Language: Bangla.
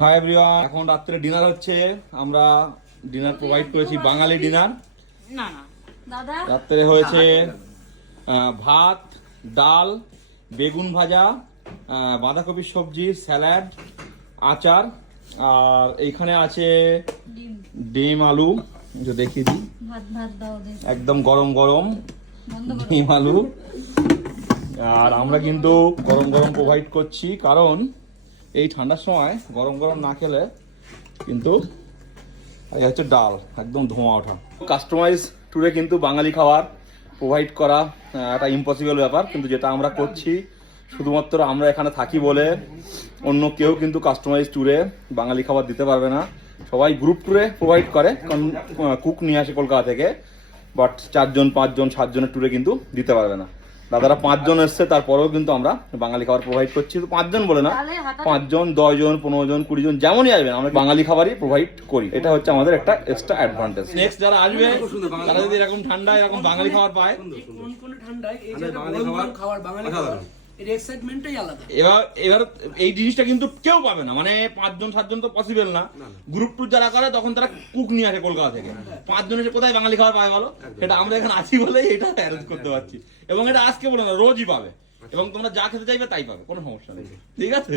হাই এভরিওয়ান, এখন রাত্রে ডিনার হচ্ছে। আমরা ডিনার প্রোভাইড করেছি, বাঙালি ডিনার। না না দাদা, রাত্রে হয়েছে ভাত, ডাল, বেগুন ভাজা, বাঁধাকপির সবজি, স্যালাড, আচার, আর এইখানে আছে ডিম ডিম আলু। যে দেখিয়ে দিই, ভাত ভাত দাও দে, একদম গরম গরম বন্ধ করো। ডিম আলু। আর আমরা কিন্তু গরম গরম প্রোভাইড করছি, কারণ এই ঠান্ডার সময় গরম গরম না খেলে কিন্তু এই হচ্ছে ডাল, একদম ধোঁয়া ওঠা। কাস্টমাইজ ট্যুরে কিন্তু বাঙালি খাবার প্রোভাইড করা একটা ইম্পসিবল ব্যাপার, কিন্তু যেটা আমরা করছি শুধুমাত্র আমরা এখানে থাকি বলে। অন্য কেউ কিন্তু কাস্টমাইজ ট্যুরে বাঙালি খাবার দিতে পারবে না। সবাই গ্রুপ ট্যুরে প্রোভাইড করে, কারণ কুক নিয়ে আসে কলকাতা থেকে, বাট 4 জন 5 জন 7 জনের ট্যুরে কিন্তু দিতে পারবে না। দাদারা 5 জন এসছে, তারপরেও কিন্তু আমরা বাঙালি খাবার প্রোভাইড করছি। তো 5 জন বলে না, 5 জন 10 জন 15 জন 20 জন যেমনই আসবেন, আমরা বাঙালি খাবারই প্রোভাইড করি। এটা হচ্ছে আমাদের একটা এক্সট্রা অ্যাডভান্টেজ। নেক্সট যারা আসবে তারা যদি এরকম ঠান্ডায় এরকম বাঙালি খাবার পায়, কোন ঠান্ডায় এই যে বাঙালি খাবার বাঙালি খাবার এর এক্সাইটমেন্টটাই আলাদা। এবার এই জিনিসটা কিন্তু কেউ পাবে না, মানে 5 জন 7 জন তো পসিবল না। গ্রুপ ট্যুর যারা করে তখন তারা কুক নিয়ে আসে কলকাতা থেকে। 5 জন এসে কোথায় বাঙালি খাবার পায় বলো? সেটা আমরা এখানে আছি বলেই এটা অ্যারেঞ্জ করতে পারছি, এবং এটা আজকে বলে না, রোজই পাবে, এবং তোমরা যা খেতে চাইবে তাই পাবে, কোনো সমস্যা নেই। ঠিক আছে।